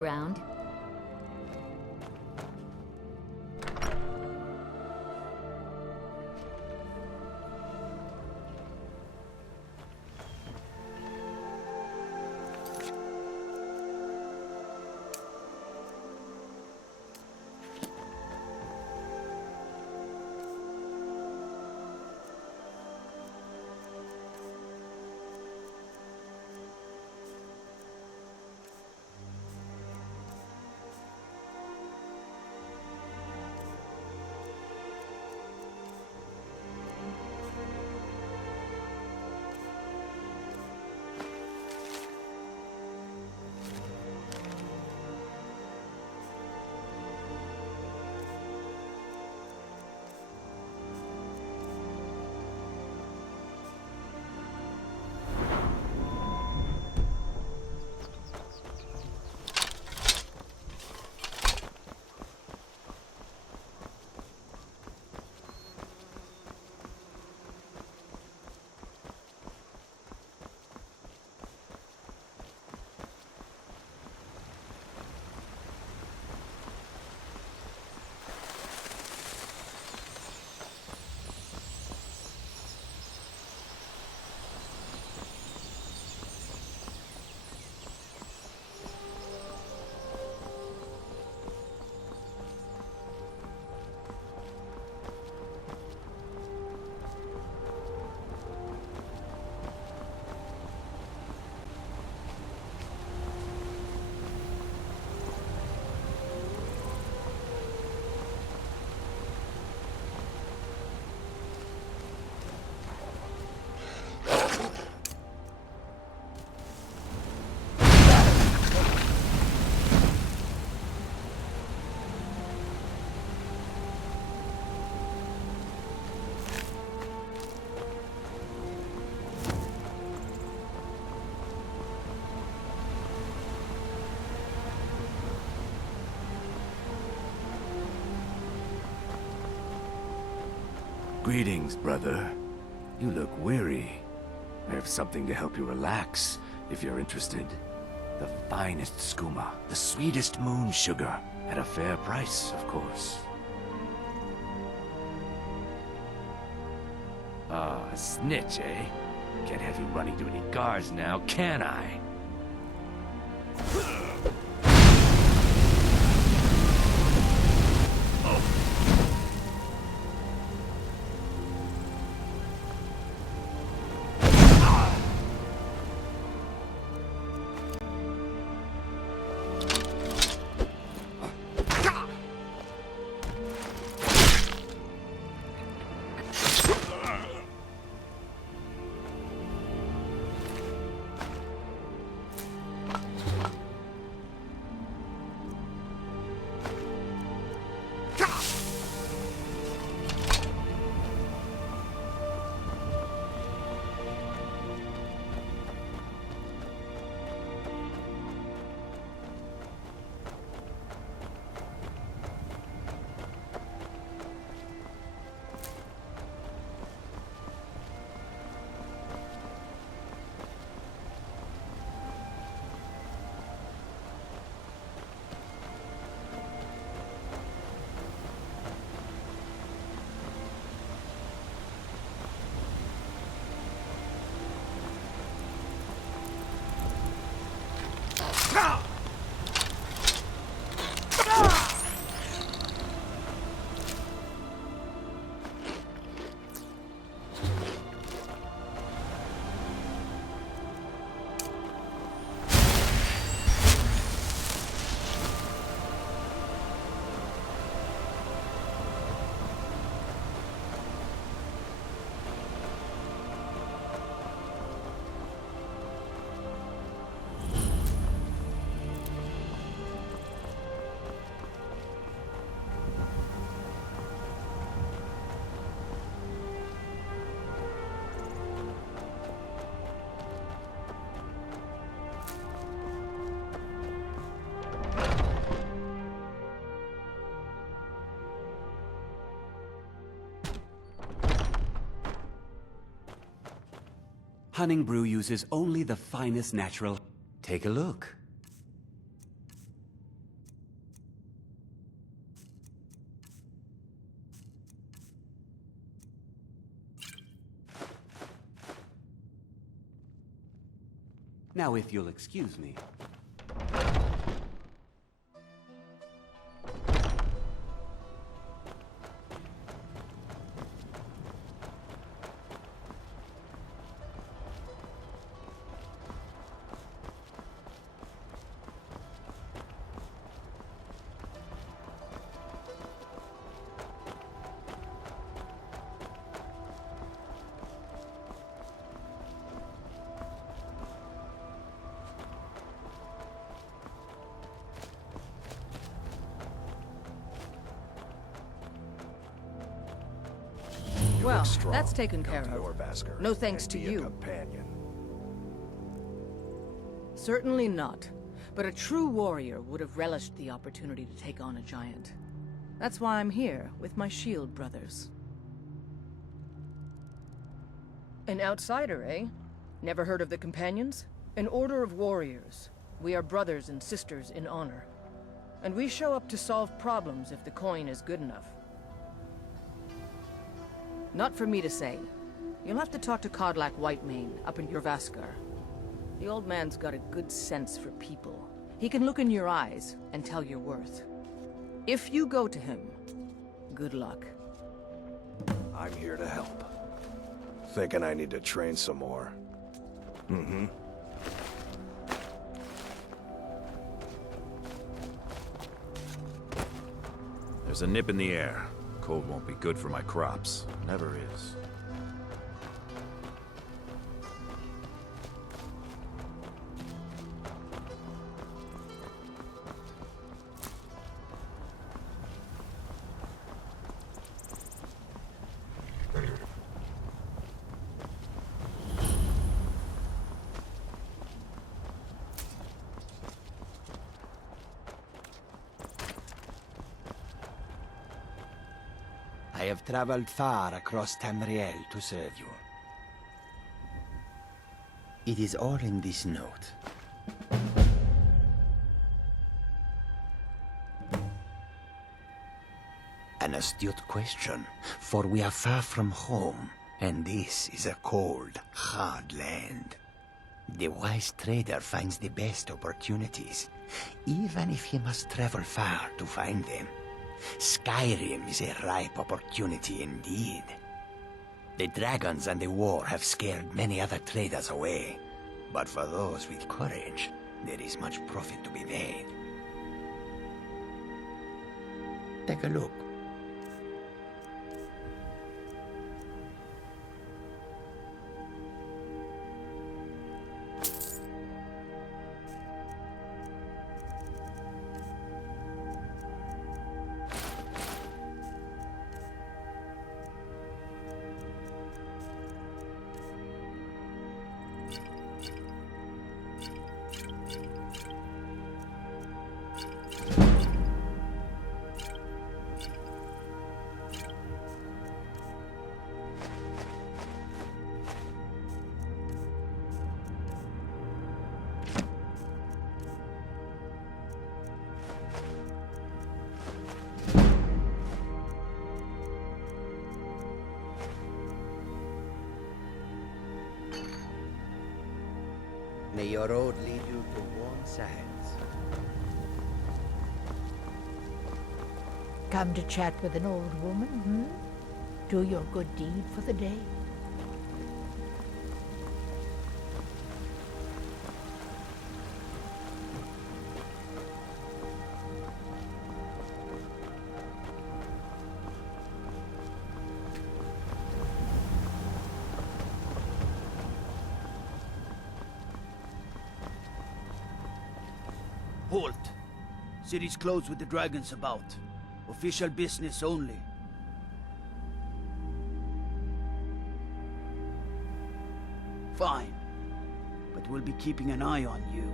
Round. Greetings, brother. You look weary. I have something to help you relax, if you're interested. The finest skooma, the sweetest moon sugar, at a fair price, of course. Ah, a snitch, eh? Can't have you running to any guards now, can I? Hunning Brew uses only the finest natural... Take a look. Now, if you'll excuse me. Well, that's taken care of. No thanks to you. Companion. Certainly not. But a true warrior would have relished the opportunity to take on a giant. That's why I'm here, with my shield brothers. An outsider, eh? Never heard of the Companions? An order of warriors. We are brothers and sisters in honor. And we show up to solve problems if the coin is good enough. Not for me to say. You'll have to talk to Kodlak Whitemane up in Jorvaskar. The old man's got a good sense for people. He can look in your eyes and tell your worth. If you go to him, good luck. I'm here to help. Thinking I need to train some more. Mm-hmm. There's a nip in the air. Cold won't be good for my crops. Never is. I have traveled far across Tamriel to serve you. It is all in this note. An astute question, for we are far from home, and this is a cold, hard land. The wise trader finds the best opportunities, even if he must travel far to find them. Skyrim is a ripe opportunity indeed. The dragons and the war have scared many other traders away, but for those with courage, there is much profit to be made. Take a look. May your road lead you to warm sands. Come to chat with an old woman, Do your good deed for the day. Halt! City's closed with the dragons about. Official business only. Fine. But we'll be keeping an eye on you.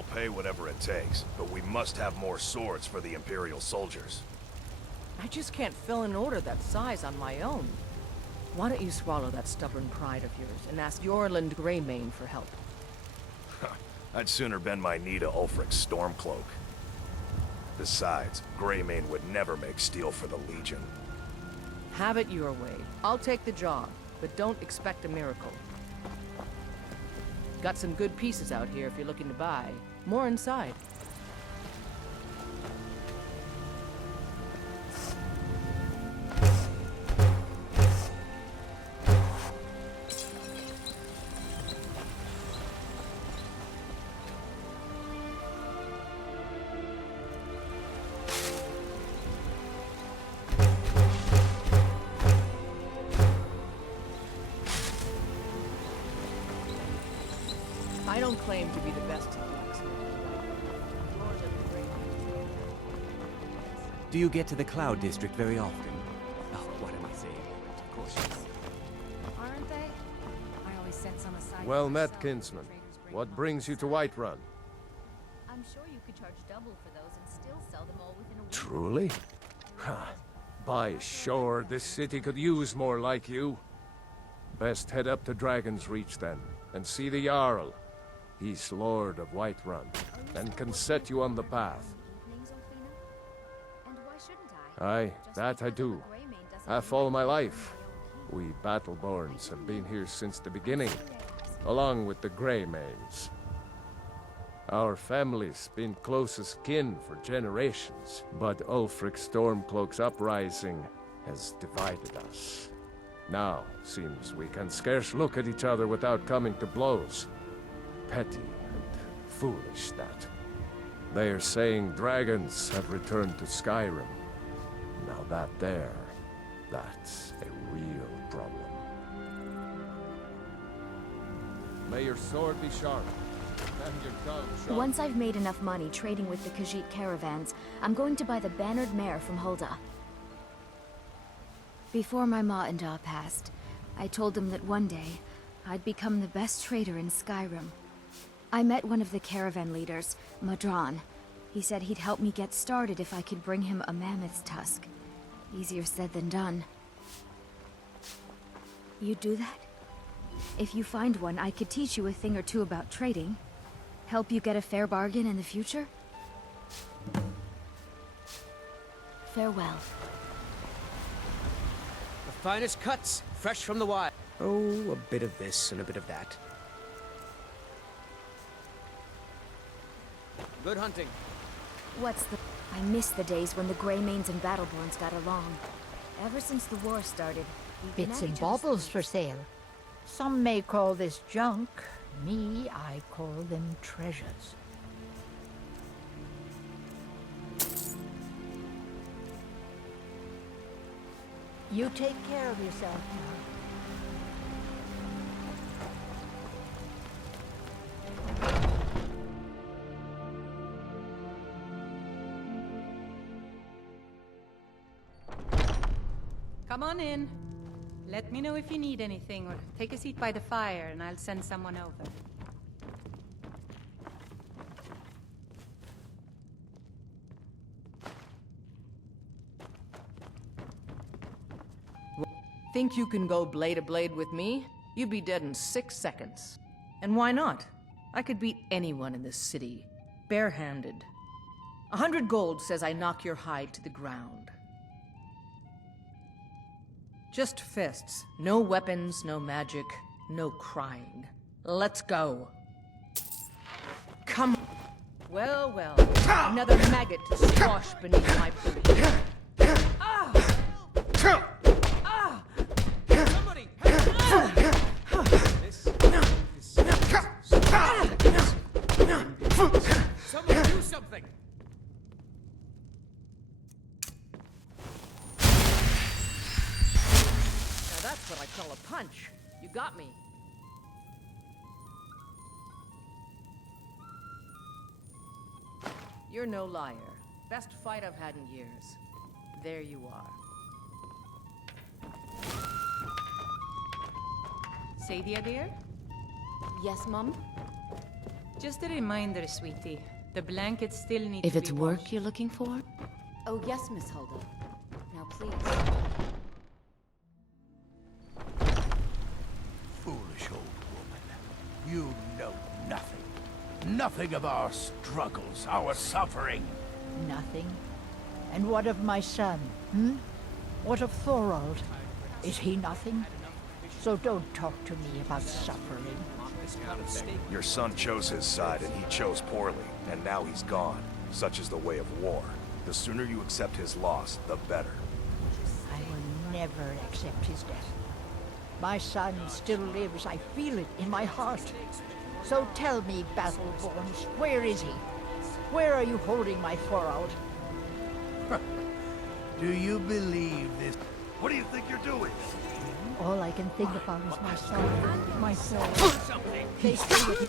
We'll pay whatever it takes, but we must have more swords for the Imperial soldiers. I just can't fill an order that size on my own. Why don't you swallow that stubborn pride of yours and ask Yorland Greymane for help? I'd sooner bend my knee to Ulfric's Stormcloak. Besides, Greymane would never make steel for the Legion. Have it your way. I'll take the job, but don't expect a miracle. Got some good pieces out here if you're looking to buy. More inside. I don't claim to be the best at blacksmith. Yours are the great. Do you get to the Cloud District very often? Oh, what am I saying? Of course yes. Aren't they? I always set some aside. Well for met, myself. kinsman. Traders bring What them brings you to up. Whiterun? I'm sure you could charge double for those and still sell them all within a week. Truly? Ha! By sure, this city could use more like you. Best head up to Dragon's Reach then, and see the Jarl. He's Lord of Whiterun, and can set you on the path. Evenings, Ulfina? And why shouldn't I? Aye, Just that I because do. the Greymane doesn't Half mean all my I'm life. my own We Battleborns have been here since the beginning, along with the Greymanes. Our family's been close as kin for generations, but Ulfric Stormcloak's uprising has divided us. Now, seems we can scarce look at each other without coming to blows. Petty and foolish, that. They are saying dragons have returned to Skyrim. Now that's a real problem. May your sword be sharp, and your tongue sharp. Once I've made enough money trading with the Khajiit caravans, I'm going to buy the bannered mare from Hulda. Before my ma and Da passed, I told them that one day, I'd become the best trader in Skyrim. I met one of the caravan leaders, Madran. He said he'd help me get started if I could bring him a mammoth's tusk. Easier said than done. You'd do that? If you find one, I could teach you a thing or two about trading. Help you get a fair bargain in the future? Farewell. The finest cuts, fresh from the wild. Oh, a bit of this and a bit of that. Good hunting. What's the... I miss the days when the Greymanes and Battleborns got along. Ever since the war started, we've been Bits at and each other's baubles for sale. Some may call this junk. Me, I call them treasures. You take care of yourself now. Come on in. Let me know if you need anything, or take a seat by the fire and I'll send someone over. Think you can go blade to blade with me? You'd be dead in 6 seconds. And why not? I could beat anyone in this city, barehanded. 100 gold says I knock your hide to the ground. Just fists. No weapons, no magic, no crying. Let's go. Come. Well, well. Another maggot to squash beneath my boot. Somebody! Someone do something! Now that's what I call a punch. You got me. You're no liar. Best fight I've had in years. There you are. Sadia, dear? Yes, Mum? Just a reminder, sweetie. The blankets still need If to it's be work washed. you're looking for? Oh, yes, Miss Hulda. Now, please. Foolish old woman. You know nothing. Nothing of our struggles, our suffering. Nothing. And what of my son, hmm? What of Thorold? Is he nothing? So don't talk to me about suffering. Your son chose his side, and he chose poorly, and now he's gone. Such is the way of war. The sooner you accept his loss, the better. I will never accept his death. My son still lives. I feel it in my heart. So tell me, Battleborns, where is he? Where are you holding my Thorold? Do you believe this? What do you think you're doing? All I can think about is my son, my Thorold. They say that he...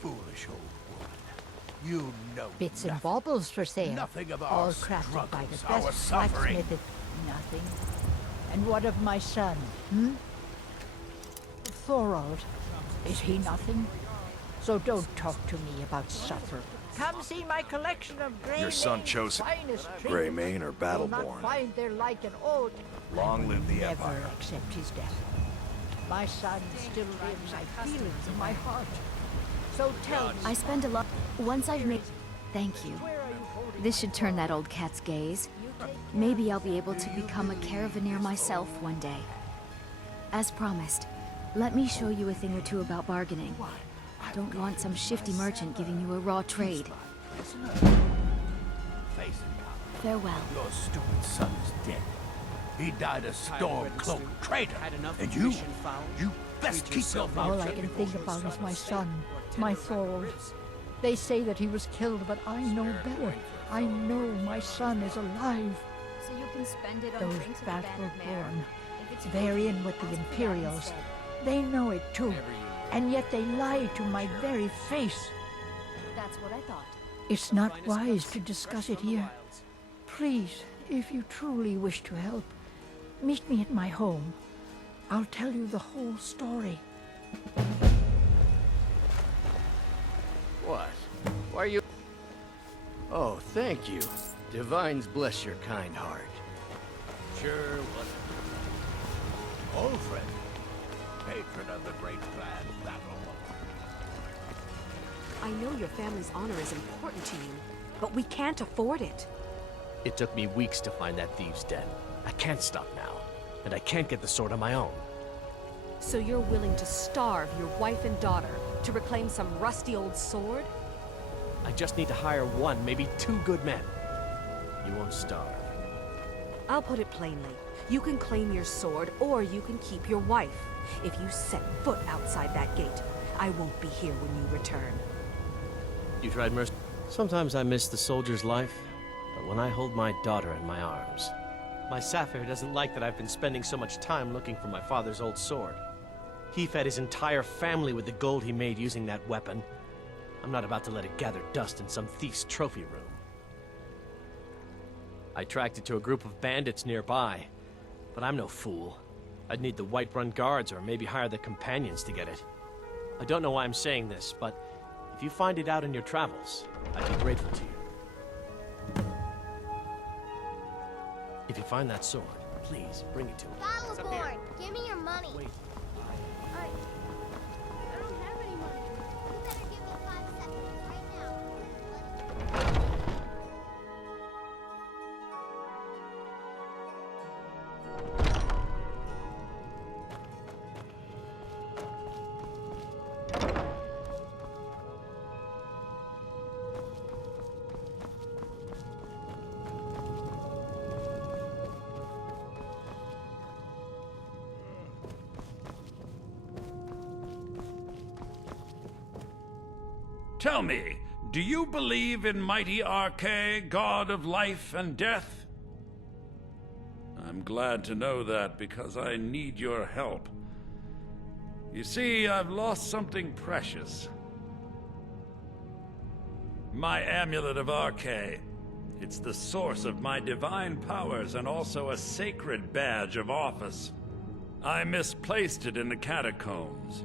Foolish old woman. You know Bits and nothing. baubles for sale. Nothing of all our crafted by the struggles, our best suffering. blacksmith. Nothing. And what of my son, hmm? Thorold. Is he nothing? So don't talk to me about suffering. Come see my collection of gray Your son manes, chose finest Grey trees. Mane or Will not Battleborn. find their like in all. Long live the Never Empire. accept his death. My son still lives. I feel it in my heart. So tell me. I spend a lot. Once I've made. Thank you. Where are you holding This should turn that old cat's gaze. Maybe I'll be able to become a caravaneer myself one day. As promised, let me show you a thing or two about bargaining. Don't want some shifty merchant giving you a raw trade. Face it now. Farewell. Your stupid son is dead. He died a storm-cloaked traitor. And you best keep your mouth All I can think about is my son, my Thorold. They say that he was killed, but I know better. I know my son is alive. So you can spend it on Those drinks at the Banded Mare. Battleborn, If it's they're in with the Imperials. They know it too, and yet they lie to my very face. That's what I thought. It's not wise to discuss it here. Please, if you truly wish to help, meet me at my home. I'll tell you the whole story. What? Why are you... Oh, thank you. Divines bless your kind heart. Sure, what? Ulfred, patron of the great clan Battle. I know your family's honor is important to you, but we can't afford it. It took me weeks to find that thieves' den. I can't stop now, and I can't get the sword on my own. So you're willing to starve your wife and daughter to reclaim some rusty old sword? I just need to hire one, maybe two good men. You won't starve. I'll put it plainly. You can claim your sword, or you can keep your wife. If you set foot outside that gate, I won't be here when you return. You tried mercy? Sometimes I miss the soldier's life, but when I hold my daughter in my arms... My Sapphire doesn't like that I've been spending so much time looking for my father's old sword. He fed his entire family with the gold he made using that weapon. I'm not about to let it gather dust in some thief's trophy room. I tracked it to a group of bandits nearby, but I'm no fool. I'd need the Whiterun guards or maybe hire the companions to get it. I don't know why I'm saying this, but if you find it out in your travels, I'd be grateful to you. If you find that sword, please bring it to me. Battleborn, give me your money. Wait. I don't have any money. You better give me 5 seconds right now. Tell me, do you believe in mighty Arche, god of life and death? I'm glad to know that because I need your help. You see, I've lost something precious. My amulet of Arche. It's the source of my divine powers and also a sacred badge of office. I misplaced it in the catacombs.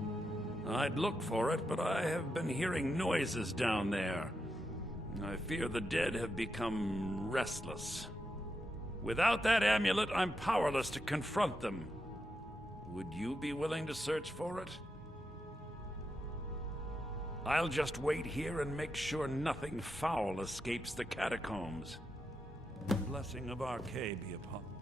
I'd look for it, but I have been hearing noises down there. I fear the dead have become restless. Without that amulet, I'm powerless to confront them. Would you be willing to search for it? I'll just wait here and make sure nothing foul escapes the catacombs. The blessing of Arcade be upon you.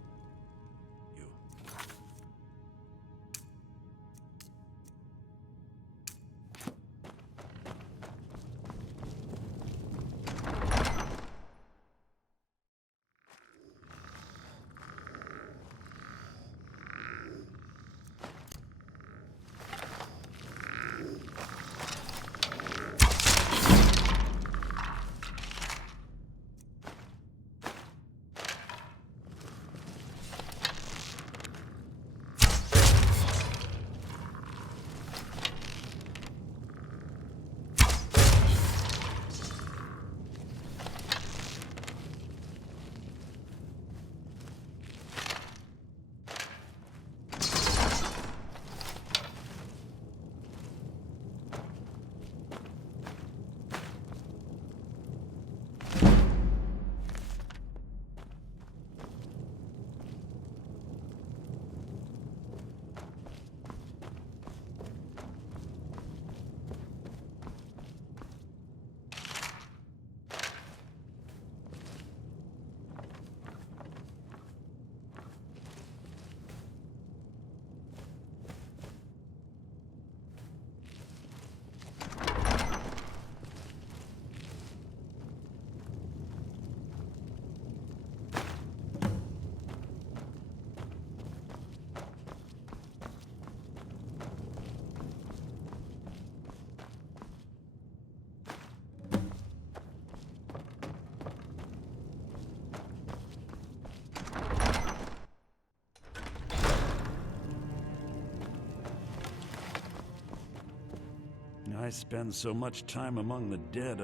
I spend so much time among the dead,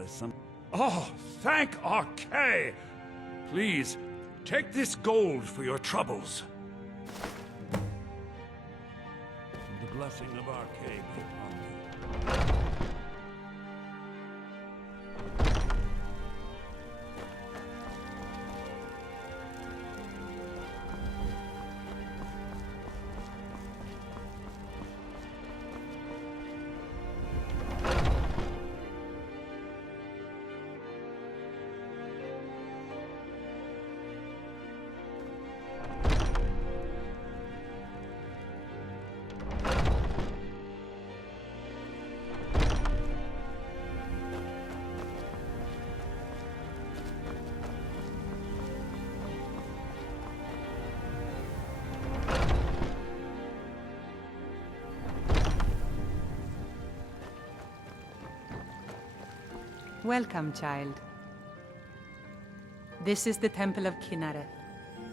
Oh, thank Arcade! Please, take this gold for your troubles. The blessing of Arcade be upon you. Welcome, child. This is the Temple of Kynareth.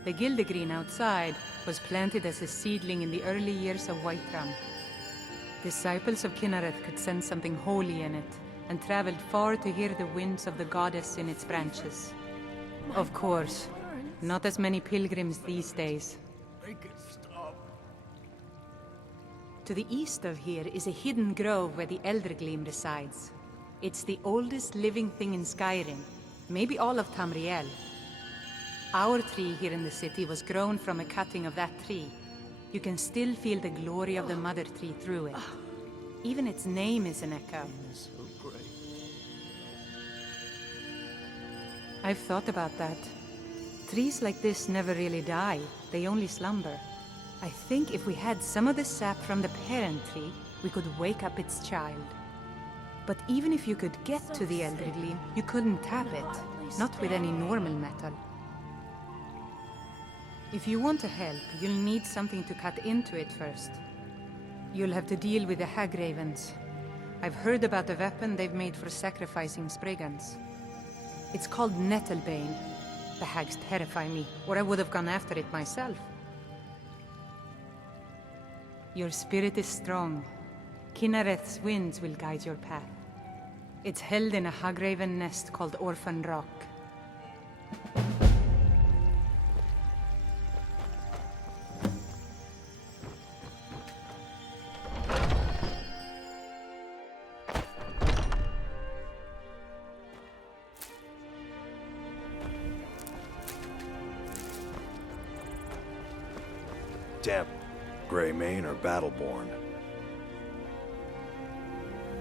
The Gildegreen outside was planted as a seedling in the early years of Whiterun. Disciples of Kynareth could sense something holy in it, and traveled far to hear the winds of the goddess in its branches. Of course, not as many pilgrims these days. Make it stop. To the east of here is a hidden grove where the Eldergleam resides. It's the oldest living thing in Skyrim, maybe all of Tamriel. Our tree here in the city was grown from a cutting of that tree. You can still feel the glory of the mother tree through it. Even its name is an echo. I've thought about that. Trees like this never really die, they only slumber. I think if we had some of the sap from the parent tree, we could wake up its child. But even if you could get to the Eldergleam, you couldn't tap it, not with any normal metal. If you want to help, you'll need something to cut into it first. You'll have to deal with the Hagravens. I've heard about the weapon they've made for sacrificing Spriggans. It's called Nettlebane. The hags terrify me, or I would have gone after it myself. Your spirit is strong. Kynareth's winds will guide your path. It's held in a Hagraven nest called Orphan Rock. Damn. Greymane or Battleborn?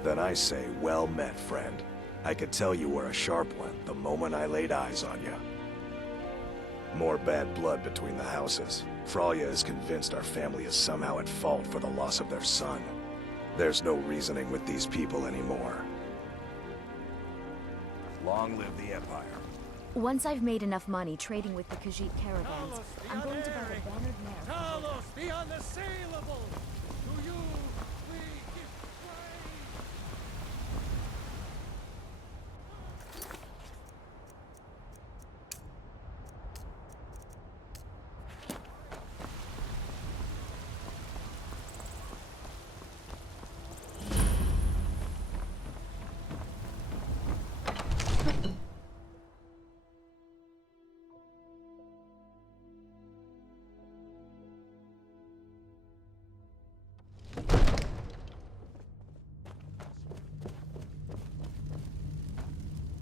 Then I say, well met, friend. I could tell you were a sharp one the moment I laid eyes on you. More bad blood between the houses. Fralya is convinced our family is somehow at fault for the loss of their son. There's no reasoning with these people anymore. Long live the Empire. Once I've made enough money trading with the Khajiit caravans, I'm going to buy the bannered mare. Talos, the unassailable! To you, we give praise!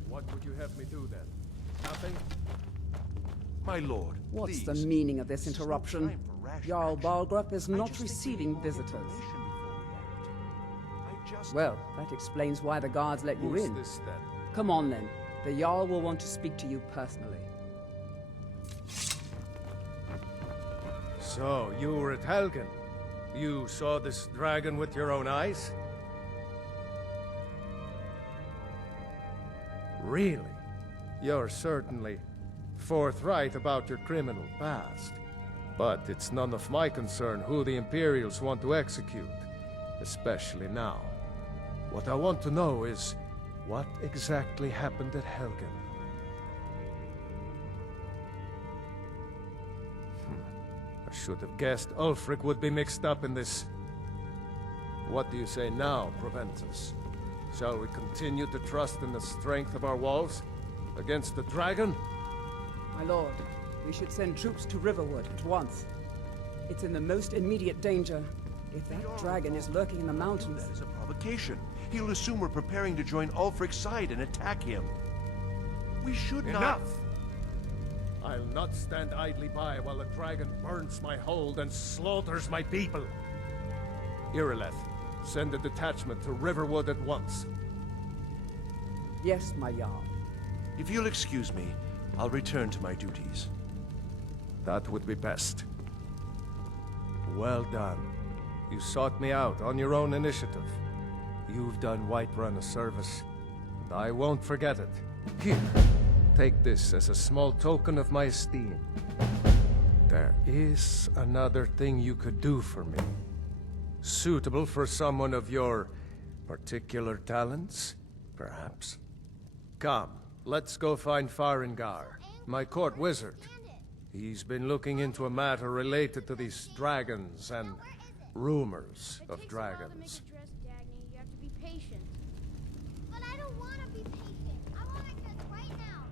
What would you have me do then? Nothing? My lord, What's please. the meaning of this interruption? Jarl Balgrup is not receiving visitors. Well, that explains why the guards let you Who's in. this then? Come on then. The Jarl will want to speak to you personally. So, you were at Helgen. You saw this dragon with your own eyes? Really? You're certainly forthright about your criminal past. But it's none of my concern who the Imperials want to execute, especially now. What I want to know is, what exactly happened at Helgen? I should have guessed Ulfric would be mixed up in this. What do you say now, Proventus? Shall we continue to trust in the strength of our walls against the dragon? My lord, we should send troops to Riverwood at once. It's in the most immediate danger. If that dragon is lurking in the mountains... That is a provocation. He'll assume we're preparing to join Ulfric's side and attack him. We should not... Enough! I'll not stand idly by while the dragon burns my hold and slaughters my people. Irileth, send a detachment to Riverwood at once. Yes, my Jarl. If you'll excuse me, I'll return to my duties. That would be best. Well done. You sought me out on your own initiative. You've done Whiterun a service, and I won't forget it. Here, take this as a small token of my esteem. There is another thing you could do for me. Suitable for someone of your particular talents, perhaps. Come, let's go find Farengar, my court wizard. He's been looking into a matter related to these dragons and rumors of dragons. You have to be patient. But I don't want to be patient. I want access right now.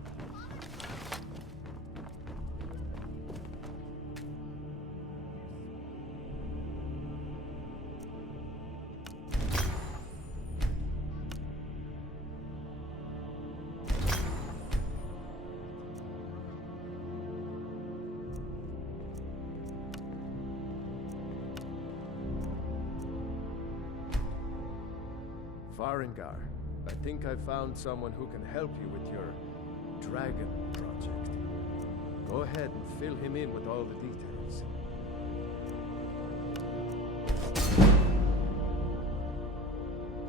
Farengar, I think I found someone who can help you with your dragon project. Go ahead and fill him in with all the details.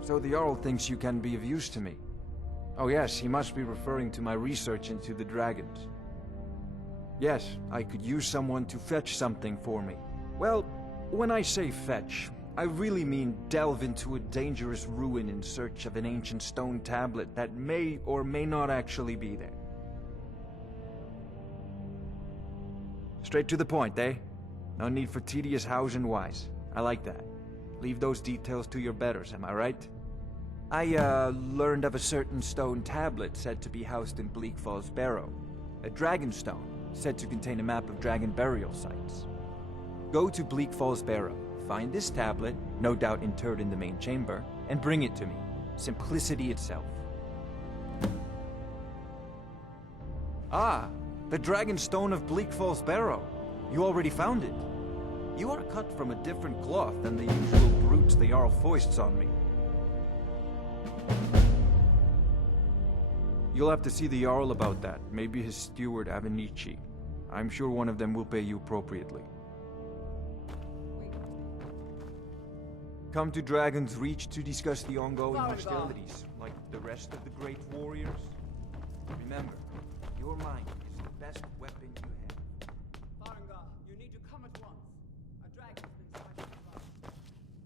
So the Jarl thinks you can be of use to me. Oh yes, he must be referring to my research into the dragons. Yes, I could use someone to fetch something for me. Well, when I say fetch, I really mean delve into a dangerous ruin in search of an ancient stone tablet that may or may not actually be there. Straight to the point, eh? No need for tedious hows and whys. I like that. Leave those details to your betters, am I right? I, learned of a certain stone tablet said to be housed in Bleak Falls Barrow. A dragon stone, said to contain a map of dragon burial sites. Go to Bleak Falls Barrow, find this tablet, no doubt interred in the main chamber, and bring it to me. Simplicity itself. Ah, the dragon stone of Bleak Falls Barrow. You already found it. You are cut from a different cloth than the usual brutes the Jarl foists on me. You'll have to see the Jarl about that. Maybe his steward, Avenici. I'm sure one of them will pay you appropriately. Come to Dragon's Reach to discuss the ongoing hostilities, like the rest of the great warriors. Remember, your mind is the best weapon you have. Farengar, you need to come at once. A dragon's been sighted above.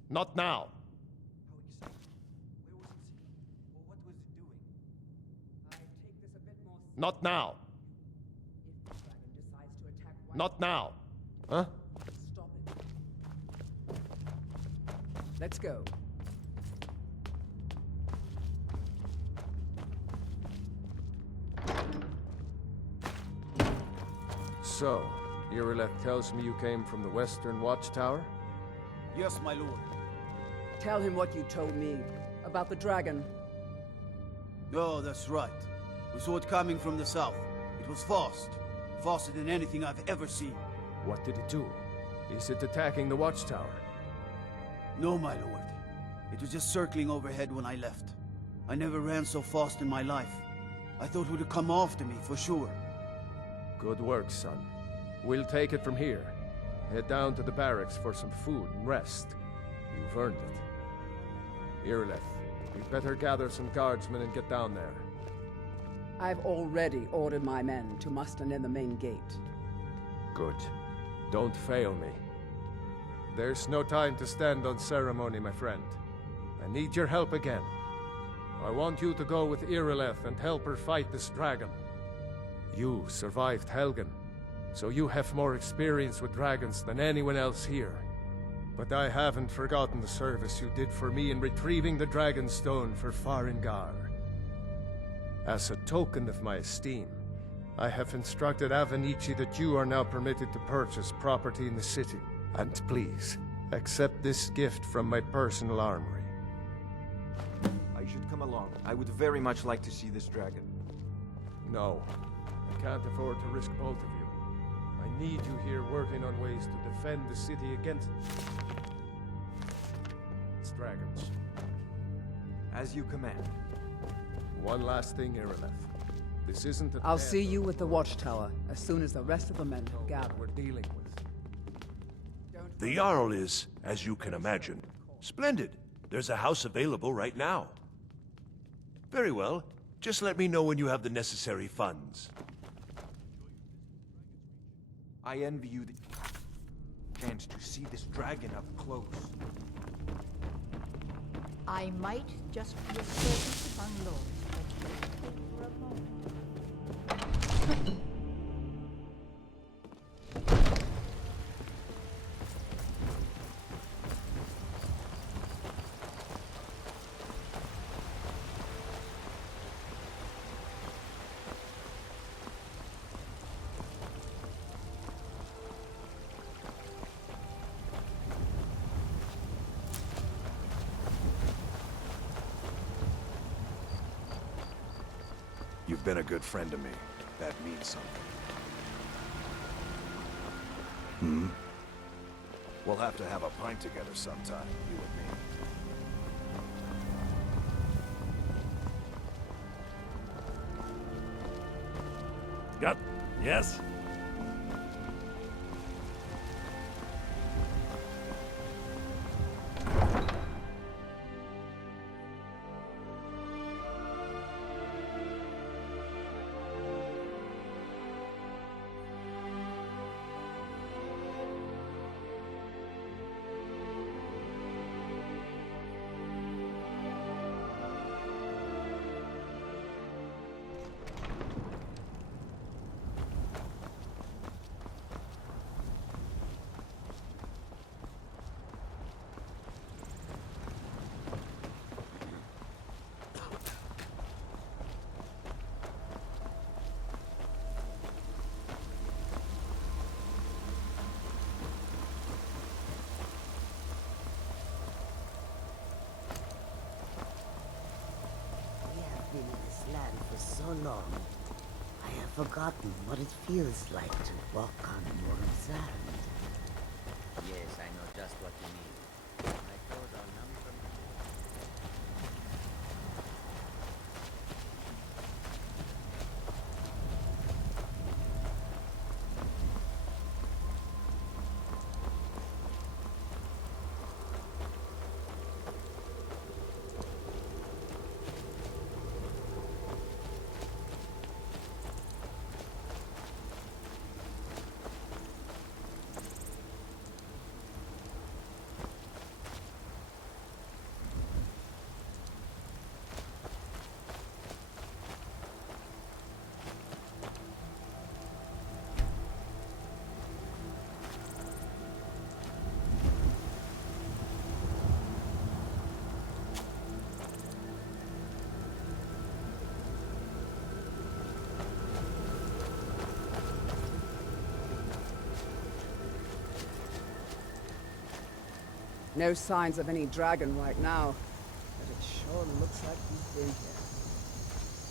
Not now. How exciting. Where was it seen? Or what was it doing? I take this a bit more seriously. Not now. If the dragon decides to attack White, Not now. Huh? stop it. Let's go. So, Irileth tells me you came from the Western Watchtower? Yes, my lord. Tell him what you told me about the dragon. Oh, that's right. We saw it coming from the south. It was fast. Faster than anything I've ever seen. What did it do? Is it attacking the Watchtower? No, my lord. It was just circling overhead when I left. I never ran so fast in my life. I thought it would have come after me, for sure. Good work, son. We'll take it from here. Head down to the barracks for some food and rest. You've earned it. Irileth, you'd better gather some guardsmen and get down there. I've already ordered my men to muster near the main gate. Good. Don't fail me. There's no time to stand on ceremony, my friend. I need your help again. I want you to go with Irileth and help her fight this dragon. You survived Helgen, so you have more experience with dragons than anyone else here. But I haven't forgotten the service you did for me in retrieving the Dragon Stone for Farengar. As a token of my esteem, I have instructed Avenici that you are now permitted to purchase property in the city. And please, accept this gift from my personal armory. I should come along. I would very much like to see this dragon. No, I can't afford to risk both of you. I need you here working on ways to defend the city against its dragons. As you command. One last thing, Irileth. This isn't a I'll see you at the watchtower as soon as the rest of the men have gathered. we're dealing with. The Jarl is, as you can imagine, splendid. There's a house available right now. Very well. Just let me know when you have the necessary funds. I envy you the chance to see this dragon up close. I might just be a servant among lords, but wait for a moment. You've been a good friend to me. That means something. Hmm? We'll have to have a pint together sometime, you and me. Yep. Yes? Been in this land for so long, I have forgotten what it feels like to walk on warm sand. Yes, No signs of any dragon right now, but it sure looks like he's been here.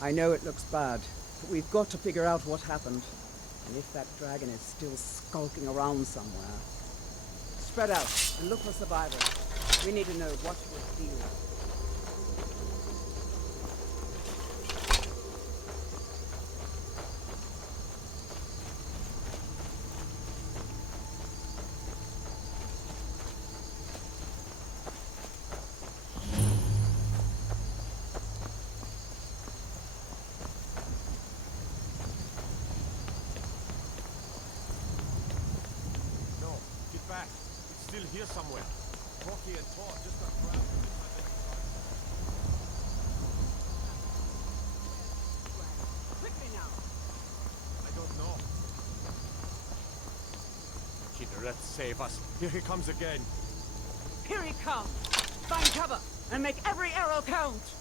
I know it looks bad, but we've got to figure out what happened, and if that dragon is still skulking around somewhere. Spread out and look for survivors. We need to know what we're dealing with. Still here somewhere. Rocky and Thor just got grabbed. Quickly now! I don't know. Kinneret, save us. Here he comes again. Here he comes! Find cover and make every arrow count!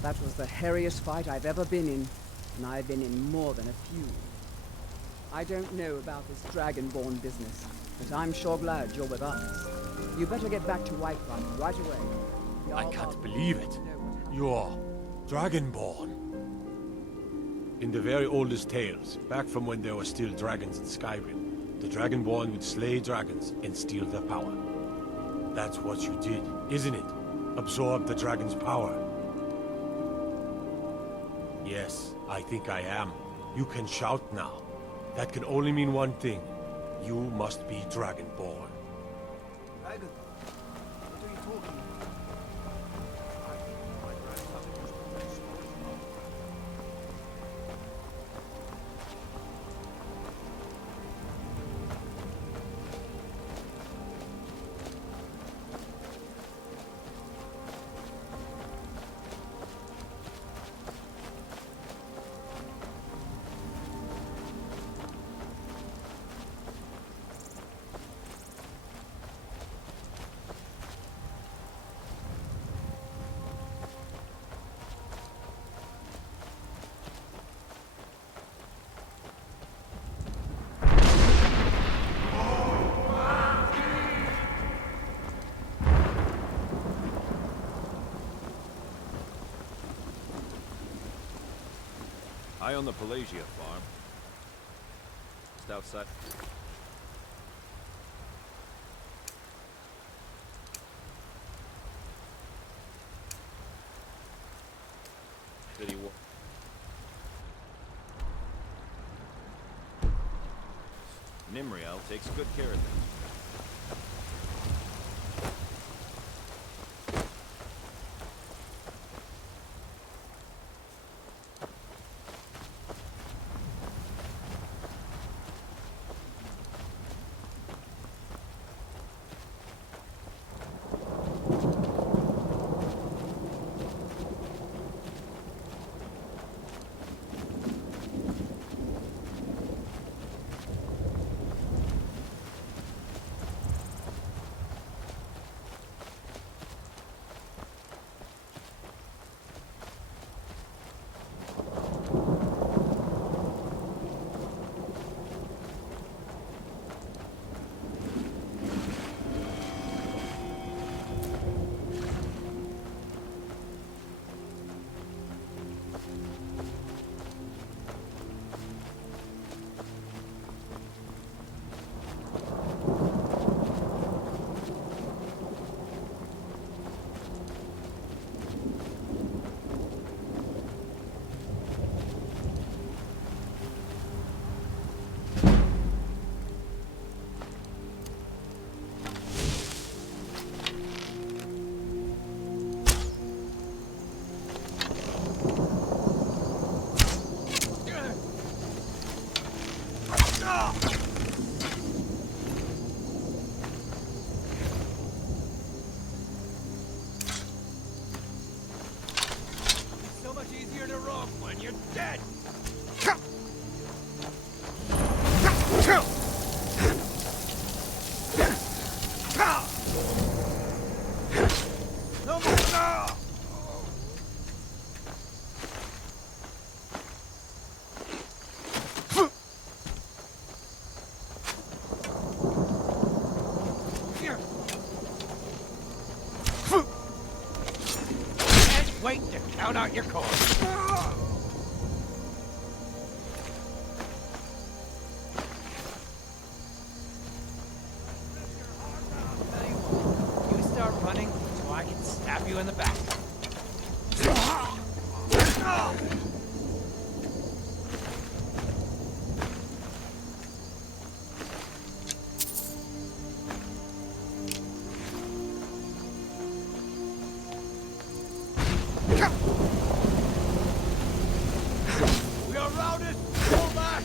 That was the hairiest fight I've ever been in, and I've been in more than a few. I don't know about this Dragonborn business, but I'm sure glad you're with us. You better get back to Whiterun right away. I can't believe it. You're Dragonborn. In the very oldest tales, back from when there were still dragons in Skyrim, the Dragonborn would slay dragons and steal their power. That's what you did, isn't it? Absorb the dragon's power. Yes, I think I am. You can shout now. That can only mean one thing. You must be Dragonborn. Dragon? What are you talking about? Eye on the Pelagia farm. Just outside. City War. Nimriel takes good care of them. So much easier to rope when you're dead! No more! Can't wait to count out your coins. You start running so I can stab you in the back. We are routed! Pull back!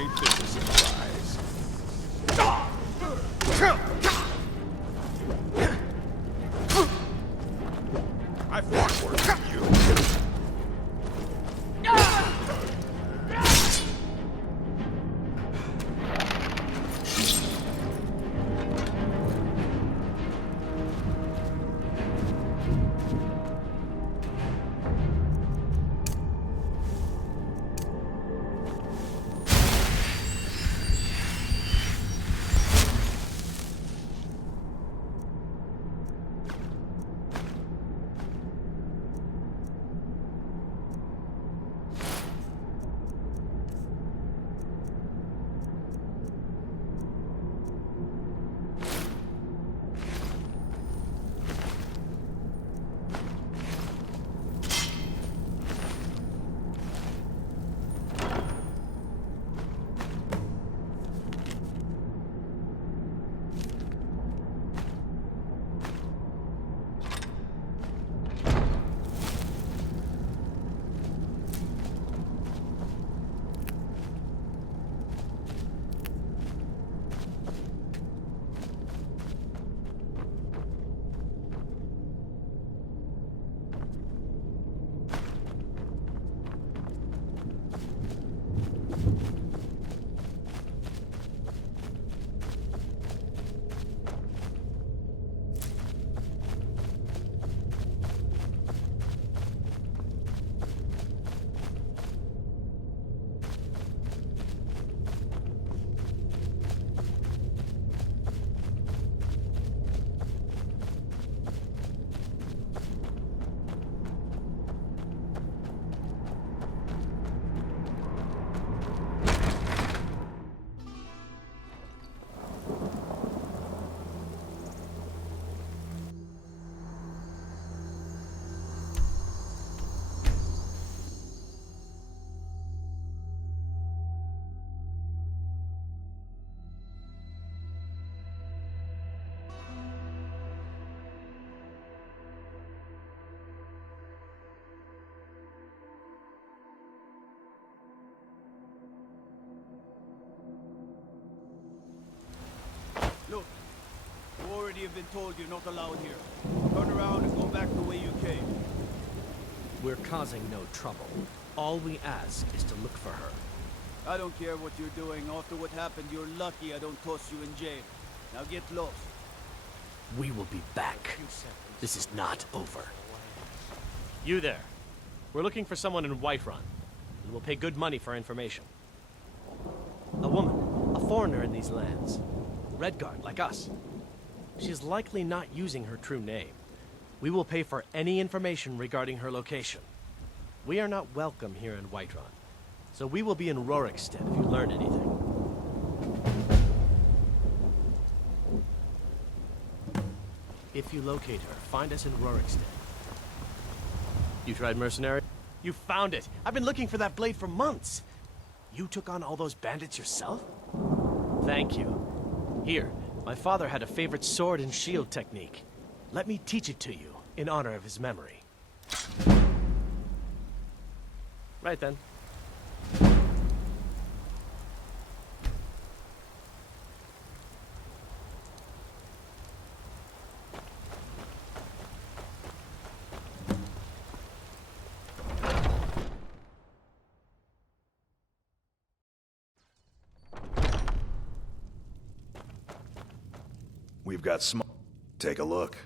Ain't this a surprise? I fought worse than you. Look, you already have been told you're not allowed here. Turn around and go back the way you came. We're causing no trouble. All we ask is to look for her. I don't care what you're doing. After what happened, you're lucky I don't toss you in jail. Now get lost. We will be back. This is not over. You there. We're looking for someone in Whiterun. And we'll pay good money for information. A woman. A foreigner in these lands. Redguard, like us. She is likely not using her true name. We will pay for any information regarding her location. We are not welcome here in Whiterun. So we will be in Rorikstead if you learn anything. If you locate her, find us in Rorikstead. You tried mercenary? You found it! I've been looking for that blade for months! You took on all those bandits yourself? Thank you. Here, my father had a favorite sword and shield technique. Let me teach it to you, in honor of his memory. Right then. We've got smoke. Take a look.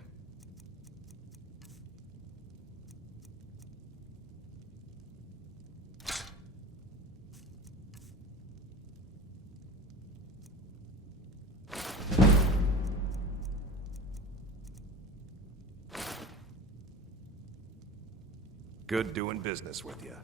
Good doing business with you.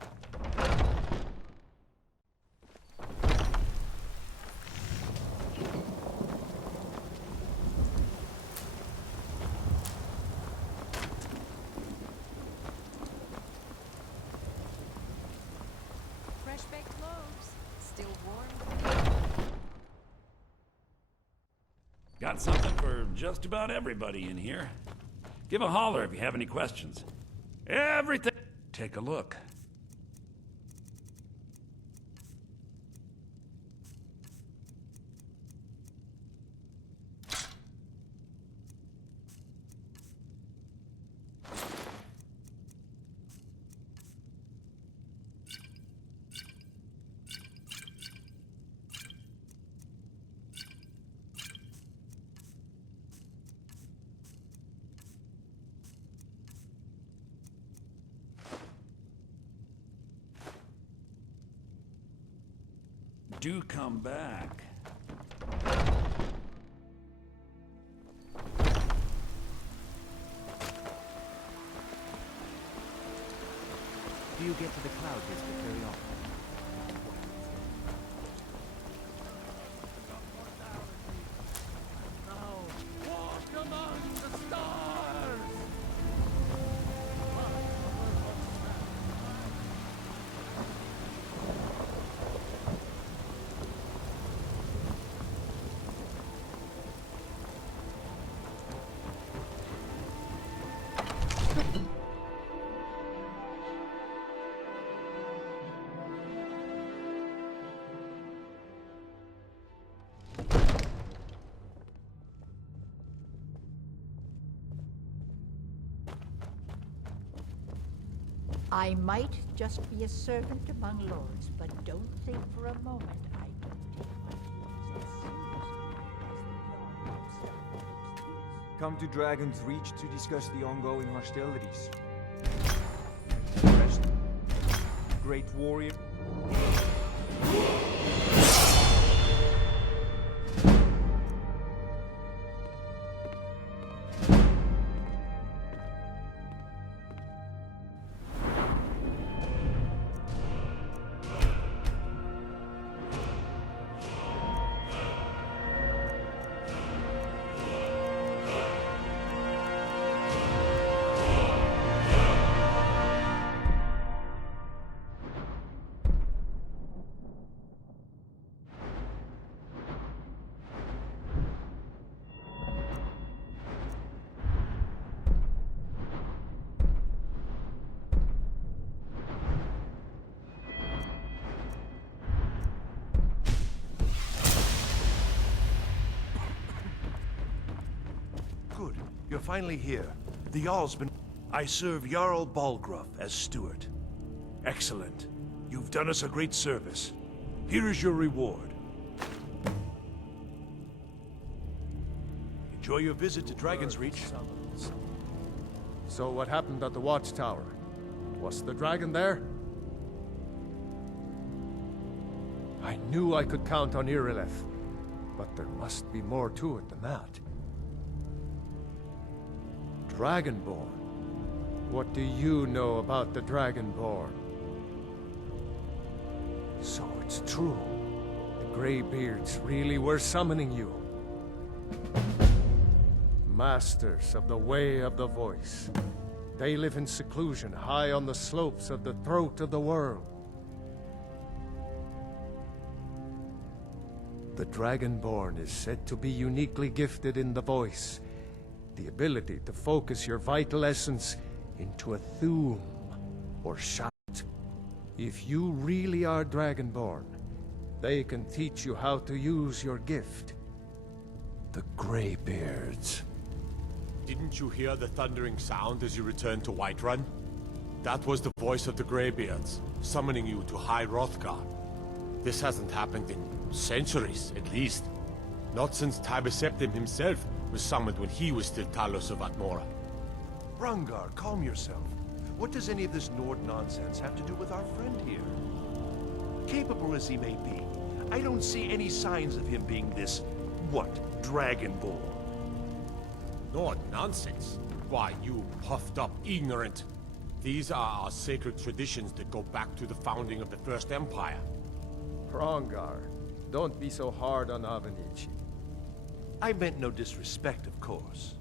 Fresh baked loaves. Still warm. Got something for just about everybody in here. Give a holler if you have any questions. Everything. Take a look. Do come back. Do you get to the cloud district very often? I might just be a servant among lords, but don't think for a moment I don't take my duties as seriously as the Jarl himself. Come to Dragon's Reach to discuss the ongoing hostilities. Great warrior. Good. You're finally here. The Jarl's been... I serve Jarl Balgruuf as steward. Excellent. You've done us a great service. Here is your reward. Enjoy your visit to Dragon's Reach. So what happened at the watchtower? Was the dragon there? I knew I could count on Irileth, but there must be more to it than that. Dragonborn? What do you know about the Dragonborn? So it's true. The Greybeards really were summoning you. Masters of the Way of the Voice. They live in seclusion high on the slopes of the throat of the world. The Dragonborn is said to be uniquely gifted in the voice, the ability to focus your vital essence into a thume, or shout. If you really are Dragonborn, they can teach you how to use your gift. The Greybeards. Didn't you hear the thundering sound as you returned to Whiterun? That was the voice of the Greybeards, summoning you to High Hrothgar. This hasn't happened in centuries, at least. Not since Tiber Septim himself was summoned when he was still Talos of Atmora. Hrongar, calm yourself. What does any of this Nord nonsense have to do with our friend here? Capable as he may be, I don't see any signs of him being this, Dragonborn? Nord nonsense? Why, you puffed up ignorant. These are our sacred traditions that go back to the founding of the First Empire. Hrongar, don't be so hard on Avenici. I meant no disrespect, of course.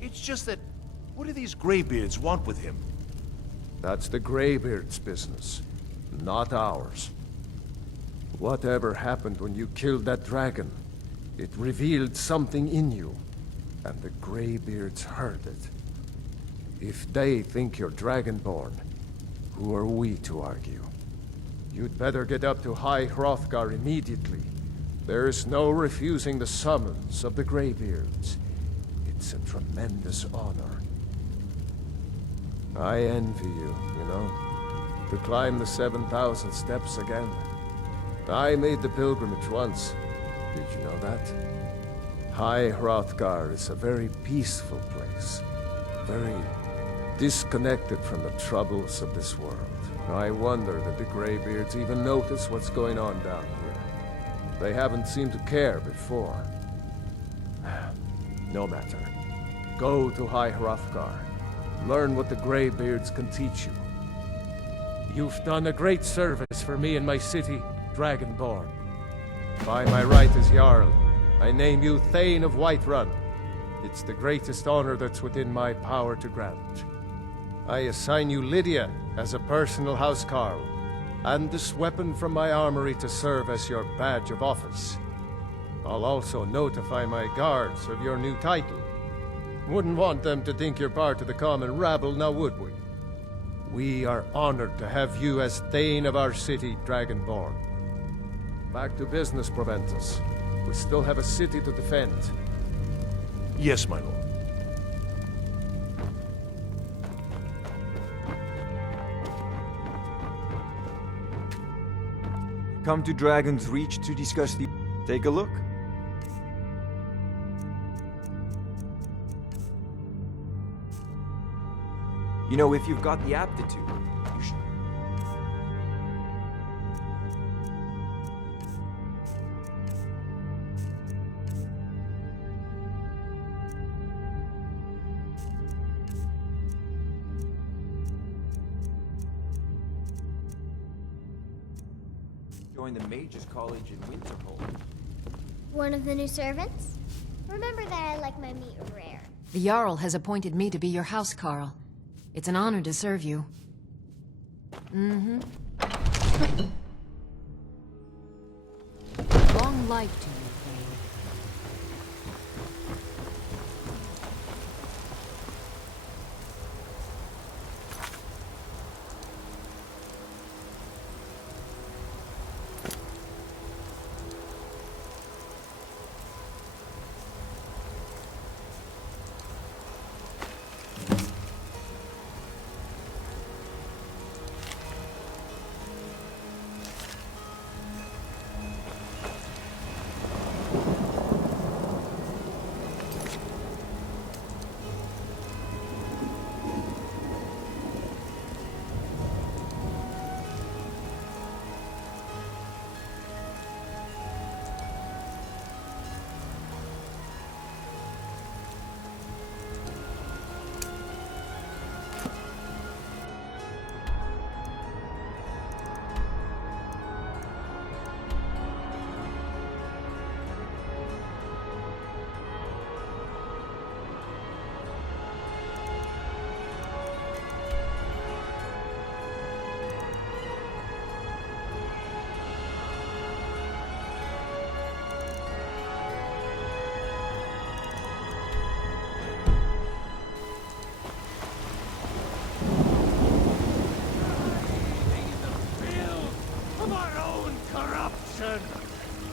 It's just that, what do these Greybeards want with him? That's the Greybeards' business, not ours. Whatever happened when you killed that dragon, it revealed something in you, and the Greybeards heard it. If they think you're Dragonborn, who are we to argue? You'd better get up to High Hrothgar immediately. There's no refusing the summons of the Greybeards. It's a tremendous honor. I envy you, you know, to climb the 7,000 steps again. I made the pilgrimage once. Did you know that? High Hrothgar is a very peaceful place. Very disconnected from the troubles of this world. I wonder that the Greybeards even notice what's going on down here. They haven't seemed to care before. No matter. Go to High Hrothgar. Learn what the Greybeards can teach you. You've done a great service for me and my city, Dragonborn. By my right as Jarl, I name you Thane of Whiterun. It's the greatest honor that's within my power to grant. I assign you Lydia as a personal housecarl, and this weapon from my armory to serve as your badge of office. I'll also notify my guards of your new title. Wouldn't want them to think you're part of the common rabble, now would we? We are honored to have you as Thane of our city, Dragonborn. Back to business, Proventus. We still have a city to defend. Yes, my lord. Come to Dragon's Reach to discuss the... Take a look. You know, if you've got the aptitude, you should... Join the Mages College in Winterhold. One of the new servants? Remember that I like my meat rare. The Jarl has appointed me to be your housecarl. It's an honor to serve you. Mm-hmm. Long life to you, Thane.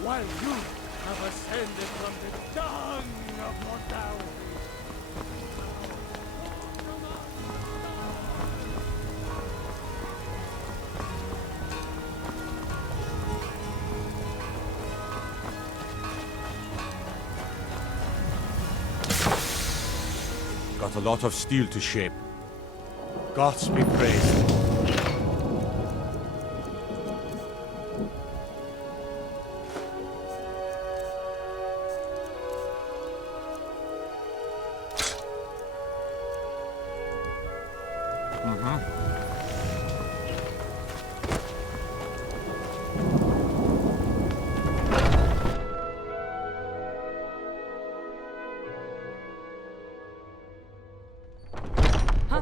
While you have ascended from the dung of mortality. Got a lot of steel to shape. Gods be praised.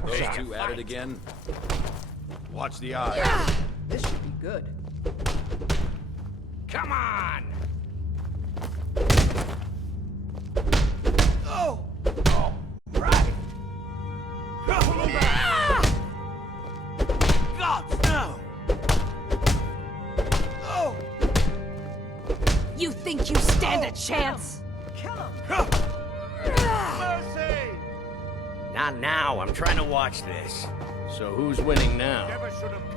Those two at it again. Watch the eye. Yeah. This should be good. Come on! Oh! Oh, right! Gods, no! Oh! You think you stand a chance? Kill him! Mercy! Not now, I'm trying to watch this. So who's winning now?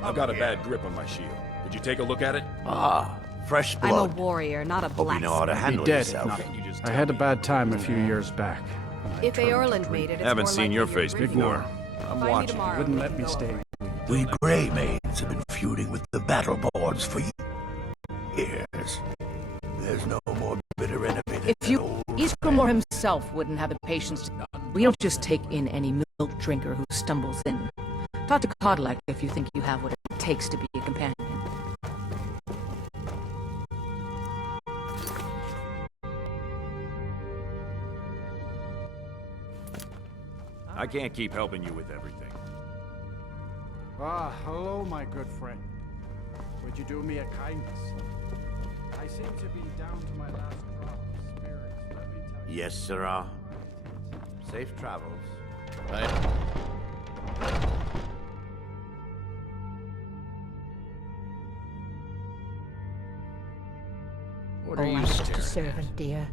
I've got a bad grip on my shield. Did you take a look at it? Ah, fresh I'm a blood. warrior, not a Hope you blacksmith. know how to handle dead, yourself. I had a bad time a few years back. If Aorland made it, it's Haven't more seen likely your you're face Riven. before. I'm Find me watching. tomorrow, You wouldn't we let can me go stay. We Greymaids have been feuding with the Battleboards for years. There's no more bitter enemy than If you... Iskamor himself wouldn't have the patience to... We don't just take in any milk drinker who stumbles in. Talk to Kodlak if you think you have what it takes to be a companion. I can't keep helping you with everything. Ah, hello, my good friend. Would you do me a kindness? I seem to be down to my last drop of spirits. Let me tell you. Yes, sirrah. Safe travels. What are Oh, you I'm just a staring servant, at? dear.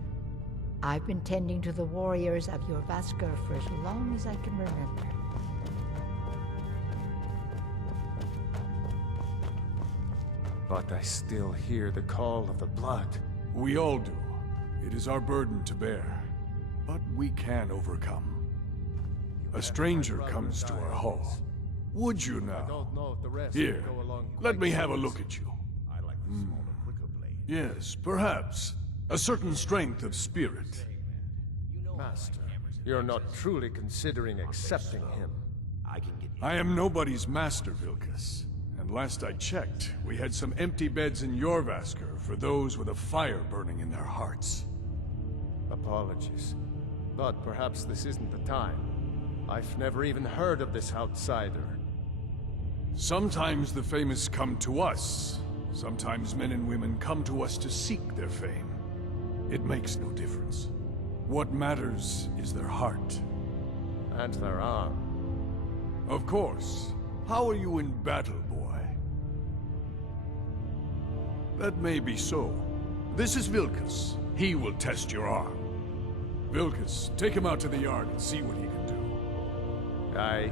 I've been tending to the warriors of your Vaskar for as long as I can remember. But I still hear the call of the blood. We all do. It is our burden to bear. But we can overcome. A stranger comes to our hall. Would you now? Here, let me have a look at you. Yes, perhaps. A certain strength of spirit. Master, you're not truly considering accepting him. I am nobody's master, Vilkas. And last I checked, we had some empty beds in Jorvaskr for those with a fire burning in their hearts. Apologies. But perhaps this isn't the time. I've never even heard of this outsider. Sometimes the famous come to us. Sometimes men and women come to us to seek their fame. It makes no difference. What matters is their heart. And their arm. Of course. How are you in battle, boy? That may be so. This is Vilkas. He will test your arm. Vilkas, take him out to the yard and see what he can do. Aye.